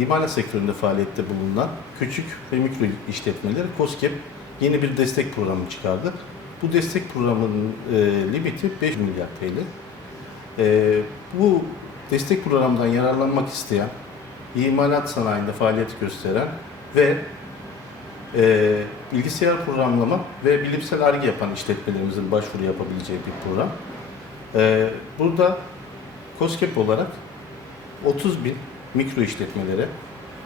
imalat sektöründe faaliyette bulunan küçük ve mikro işletmeleri COSGAP yeni bir destek programı çıkardı. Bu destek programının e, limiti 5 milyar TL. E, bu destek programından yararlanmak isteyen, imalat sanayinde faaliyet gösteren ve e, bilgisayar programlama ve bilimsel arge yapan işletmelerimizin başvuru yapabileceği bir program. E, burada COSGAP olarak 30 bin mikro işletmelere,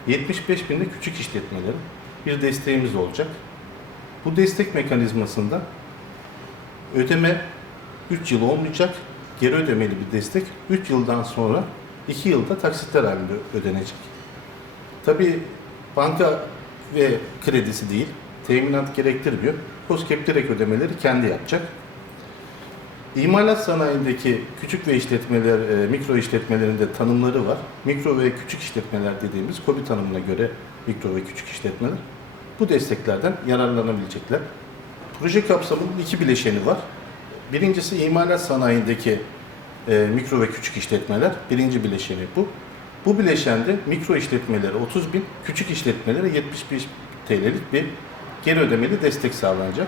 75 bin de küçük işletmelere bir desteğimiz olacak. Bu destek mekanizmasında ödeme 3 yıl olmayacak, geri ödemeli bir destek 3 yıldan sonra 2 yılda taksitler halinde ödenecek. Tabii banka ve kredisi değil, teminat gerektirmiyor. COSGAP direkt ödemeleri kendi yapacak. İmalat sanayindeki küçük ve işletmeler, e, mikro işletmelerin de tanımları var. Mikro ve küçük işletmeler dediğimiz KOBİ tanımına göre mikro ve küçük işletmeler bu desteklerden yararlanabilecekler. Proje kapsamının iki bileşeni var. Birincisi imalat sanayindeki e, mikro ve küçük işletmeler. Birinci bileşeni bu. Bu bileşende mikro işletmelere 30 bin, küçük işletmelere 75 TL'lik bir geri ödemeli destek sağlanacak.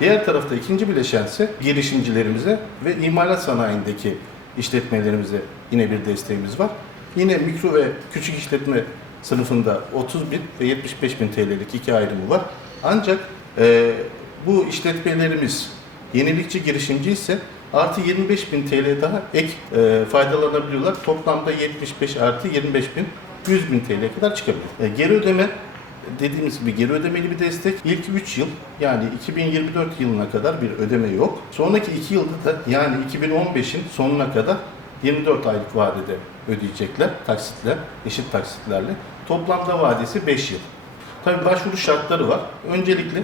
Diğer tarafta ikinci bileşen ise girişimcilerimize ve imalat sanayindeki işletmelerimize yine bir desteğimiz var. Yine mikro ve küçük işletme sınıfında 30 bin ve 75 bin TL'lik iki ayrımı var. Ancak e, bu işletmelerimiz yenilikçi girişimci ise artı 25 bin TL daha ek e, faydalanabiliyorlar. Toplamda 75 artı 25 bin 100 bin TL'ye kadar çıkabilir. E, geri ödeme dediğimiz gibi geri ödemeli bir destek. İlk 3 yıl yani 2024 yılına kadar bir ödeme yok. Sonraki 2 yılda da yani 2015'in sonuna kadar 24 aylık vadede ödeyecekler taksitle, eşit taksitlerle. Toplamda vadesi 5 yıl. Tabii başvuru şartları var. Öncelikle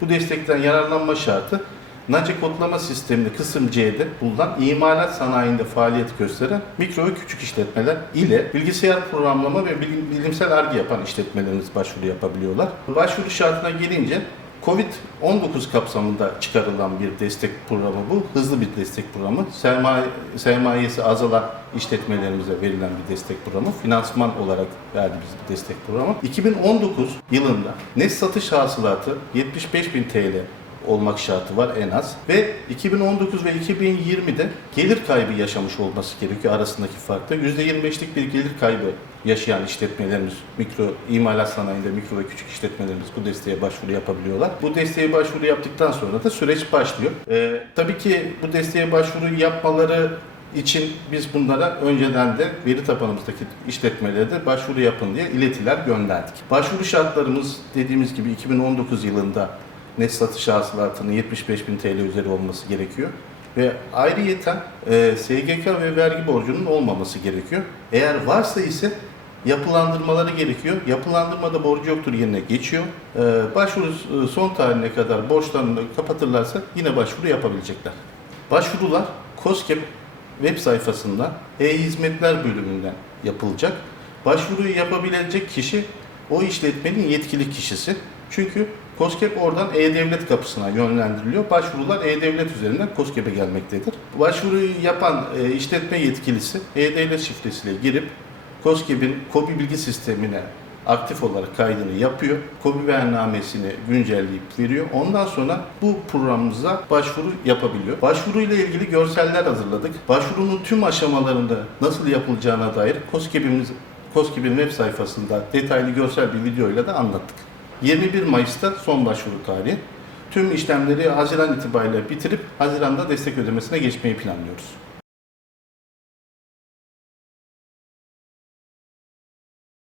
bu destekten yararlanma şartı NACE kodlama sisteminde kısım C'de bulunan imalat sanayinde faaliyet gösteren mikro ve küçük işletmeler ile bilgisayar programlama ve bilim- bilimsel arge yapan işletmelerimiz başvuru yapabiliyorlar. Başvuru şartına gelince Covid-19 kapsamında çıkarılan bir destek programı bu. Hızlı bir destek programı. Sermaye, sermayesi azalan işletmelerimize verilen bir destek programı. Finansman olarak verdiğimiz bir destek programı. 2019 yılında net satış hasılatı 75 bin TL olmak şartı var en az. Ve 2019 ve 2020'de gelir kaybı yaşamış olması gerekiyor arasındaki farkta. %25'lik bir gelir kaybı yaşayan işletmelerimiz, mikro imalat sanayinde mikro ve küçük işletmelerimiz bu desteğe başvuru yapabiliyorlar. Bu desteğe başvuru yaptıktan sonra da süreç başlıyor. Ee, tabii ki bu desteğe başvuru yapmaları için biz bunlara önceden de veri tabanımızdaki işletmelere de başvuru yapın diye iletiler gönderdik. Başvuru şartlarımız dediğimiz gibi 2019 yılında net satış hasılatının 75 bin TL üzeri olması gerekiyor. Ve ayrıyeten e, SGK ve vergi borcunun olmaması gerekiyor. Eğer varsa ise yapılandırmaları gerekiyor. Yapılandırmada borcu yoktur yerine geçiyor. E, başvuru e, son tarihine kadar borçlarını kapatırlarsa yine başvuru yapabilecekler. Başvurular COSGAP web sayfasında e-hizmetler bölümünden yapılacak. Başvuruyu yapabilecek kişi o işletmenin yetkili kişisi. Çünkü COSGAP oradan E-Devlet kapısına yönlendiriliyor. Başvurular E-Devlet üzerinden COSGAP'e gelmektedir. Başvuruyu yapan e, işletme yetkilisi E-Devlet şifresiyle girip COSGAP'in KOBİ bilgi sistemine aktif olarak kaydını yapıyor. KOBİ beyannamesini güncelleyip veriyor. Ondan sonra bu programımıza başvuru yapabiliyor. Başvuru ile ilgili görseller hazırladık. Başvurunun tüm aşamalarında nasıl yapılacağına dair COSGAP'imiz COSGAP'in web sayfasında detaylı görsel bir videoyla da anlattık. 21 Mayıs'ta son başvuru tarihi. Tüm işlemleri Haziran itibariyle bitirip Haziran'da destek ödemesine geçmeyi planlıyoruz.